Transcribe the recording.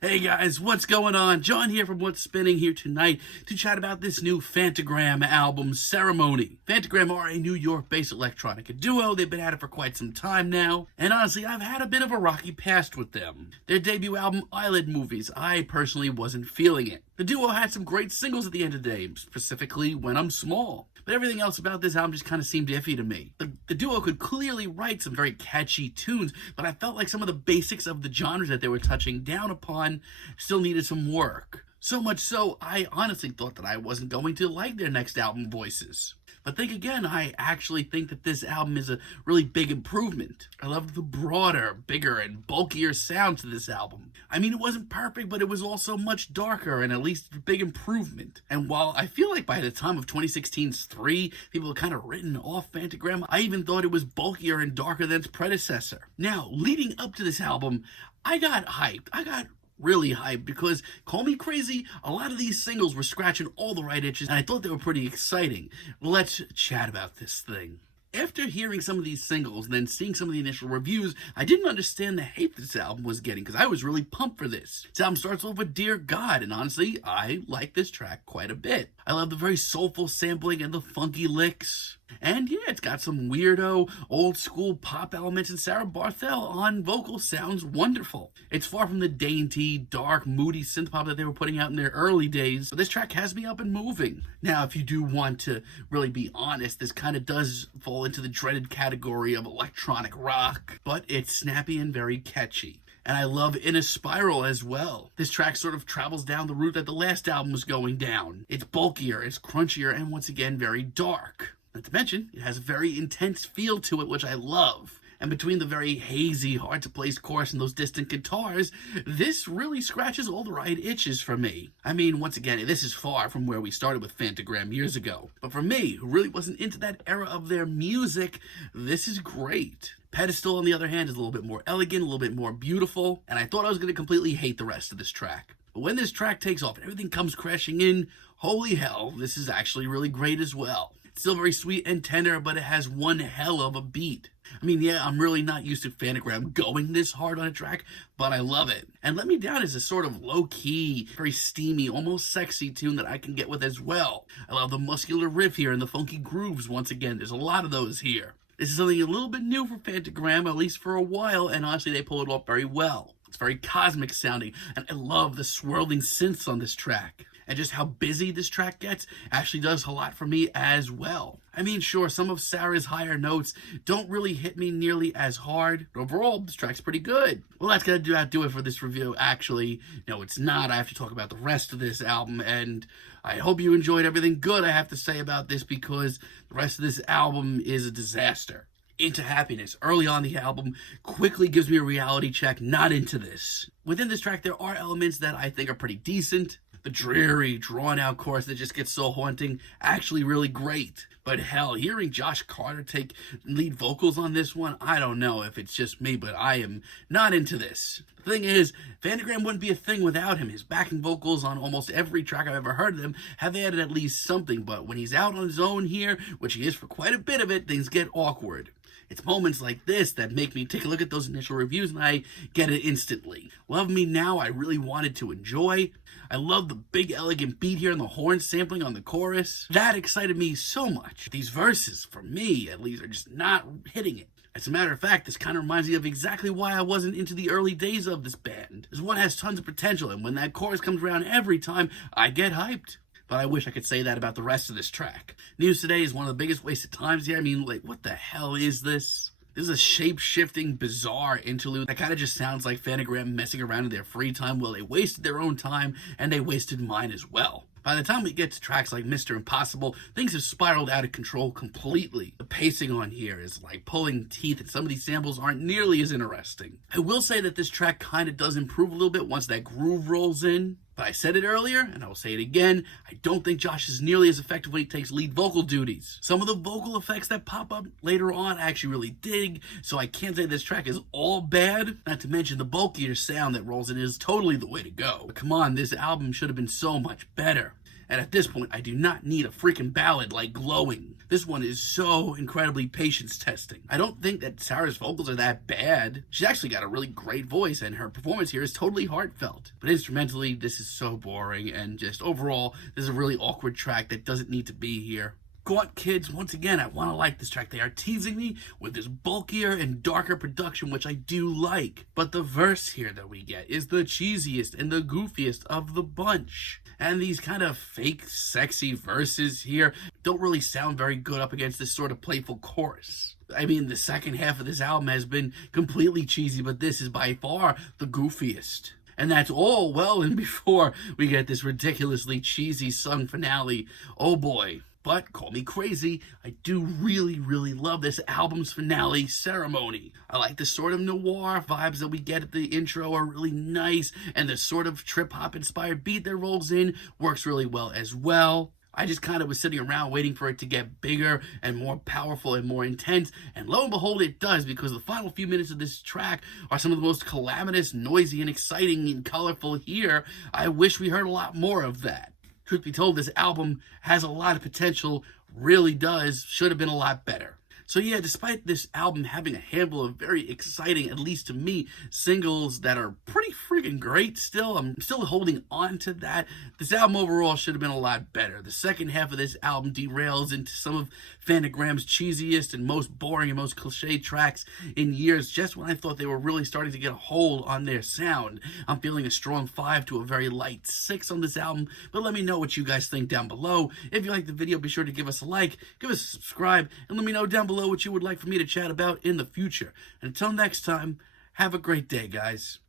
Hey guys, what's going on? John here from What's Spinning here tonight to chat about this new Phantogram album, Ceremony. Phantogram are a New York-based electronica duo. They've been at it for quite some time now, and honestly, I've had a bit of a rocky past with them. Their debut album, Eyelid Movies, I personally wasn't feeling it. The duo had some great singles at the end of the day, specifically When I'm Small. But everything else about this album just kind of seemed iffy to me. The duo could clearly write some very catchy tunes, but I felt like some of the basics of the genres that they were touching down upon still needed some work. So much so, I honestly thought that I wasn't going to like their next album, Voices. But think again, I actually think that this album is a really big improvement. I love the broader, bigger, and bulkier sound to this album. I mean, it wasn't perfect, but it was also much darker and at least a big improvement. And while I feel like by the time of 2016's 3, people had kind of written off Phantogram, I even thought it was bulkier and darker than its predecessor. Now, leading up to this album, I got hyped. I got really hyped because, call me crazy, a lot of these singles were scratching all the right itches and I thought they were pretty exciting. Let's chat about this thing. After hearing some of these singles and then seeing some of the initial reviews, I didn't understand the hate this album was getting because I was really pumped for this. This album starts off with Dear God, and honestly, I like this track quite a bit. I love the very soulful sampling and the funky licks. And yeah, it's got some weirdo, old school pop elements, and Sarah Barthel on vocals sounds wonderful. It's far from the dainty, dark, moody synth pop that they were putting out in their early days, but this track has me up and moving. Now, if you do want to really be honest, this kind of does fall into the dreaded category of electronic rock, but it's snappy and very catchy. And I love In a Spiral as well. This track sort of travels down the route that the last album was going down. It's bulkier, it's crunchier, and once again, very dark. Not to mention, it has a very intense feel to it, which I love. And between the very hazy, hard-to-place chorus and those distant guitars, this really scratches all the right itches for me. I mean, once again, this is far from where we started with Phantogram years ago. But for me, who really wasn't into that era of their music, this is great. Pedestal, on the other hand, is a little bit more elegant, a little bit more beautiful, and I thought I was going to completely hate the rest of this track. But when this track takes off and everything comes crashing in, holy hell, this is actually really great as well. Still very sweet and tender, but it has one hell of a beat. I mean, yeah, I'm really not used to Phantogram going this hard on a track, but I love it. And Let Me Down is a sort of low-key, very steamy, almost sexy tune that I can get with as well. I love the muscular riff here and the funky grooves once again. There's a lot of those here. This is something a little bit new for Phantogram, at least for a while, and honestly, they pull it off very well. It's very cosmic sounding, and I love the swirling synths on this track. And just how busy this track gets actually does a lot for me as well. I mean, sure, some of Sarah's higher notes don't really hit me nearly as hard, but overall, this track's pretty good. Well, that's gonna do it for this review. Actually, no, it's not. I have to talk about the rest of this album, and I hope you enjoyed everything good I have to say about this, because the rest of this album is a disaster. Into Happiness, early on the album, quickly gives me a reality check, not into this. Within this track, there are elements that I think are pretty decent. The dreary, drawn-out chorus that just gets so haunting, actually really great. But hell, hearing Josh Carter take lead vocals on this one, I don't know if it's just me, but I am not into this. The thing is, Phantogram wouldn't be a thing without him. His backing vocals on almost every track I've ever heard of them have added at least something, but when he's out on his own here, which he is for quite a bit of it, things get awkward. It's moments like this that make me take a look at those initial reviews and I get it instantly. Love Me Now, I really wanted to enjoy. I love the big elegant beat here and the horn sampling on the chorus. That excited me so much. These verses, for me at least, are just not hitting it. As a matter of fact, this kind of reminds me of exactly why I wasn't into the early days of this band. This one has tons of potential, and when that chorus comes around every time, I get hyped. But I wish I could say that about the rest of this track. News Today is one of the biggest wasted times here. I mean, like, what the hell is this? This is a shape-shifting, bizarre interlude that kind of just sounds like Phantogram messing around in their free time. Well, they wasted their own time, and they wasted mine as well. By the time we get to tracks like Mr. Impossible, things have spiraled out of control completely. The pacing on here is like pulling teeth, and some of these samples aren't nearly as interesting. I will say that this track kind of does improve a little bit once that groove rolls in. But I said it earlier, and I will say it again, I don't think Josh is nearly as effective when he takes lead vocal duties. Some of the vocal effects that pop up later on I actually really dig, so I can't say this track is all bad. Not to mention the bulkier sound that rolls in is totally the way to go. But come on, this album should have been so much better. And at this point, I do not need a freaking ballad like Glowing. This one is so incredibly patience testing. I don't think that Sarah's vocals are that bad. She's actually got a really great voice, and her performance here is totally heartfelt. But instrumentally, this is so boring, and just overall, this is a really awkward track that doesn't need to be here. Gaunt Kids, once again, I want to like this track. They are teasing me with this bulkier and darker production, which I do like. But the verse here that we get is the cheesiest and the goofiest of the bunch. And these kind of fake, sexy verses here don't really sound very good up against this sort of playful chorus. I mean, the second half of this album has been completely cheesy, but this is by far the goofiest. And that's all well and before we get this ridiculously cheesy sung finale. Oh boy. But call me crazy, I do really, really love this album's finale, Ceremony. I like the sort of noir vibes that we get at the intro are really nice, and the sort of trip-hop inspired beat that rolls in works really well as well. I just kind of was sitting around waiting for it to get bigger and more powerful and more intense, and lo and behold it does, because the final few minutes of this track are some of the most calamitous, noisy, and exciting and colorful here. I wish we heard a lot more of that. Truth be told, this album has a lot of potential, really does, should have been a lot better. So yeah, despite this album having a handful of very exciting, at least to me, singles that are pretty freaking great still, I'm still holding on to that. This album overall should have been a lot better. The second half of this album derails into some of Phantogram's cheesiest and most boring and most cliche tracks in years, just when I thought they were really starting to get a hold on their sound. I'm feeling a strong 5 to a very light 6 on this album, but let me know what you guys think down below. If you liked the video, be sure to give us a like, give us a subscribe, and let me know down below what you would like for me to chat about in the future. Until next time, have a great day, guys.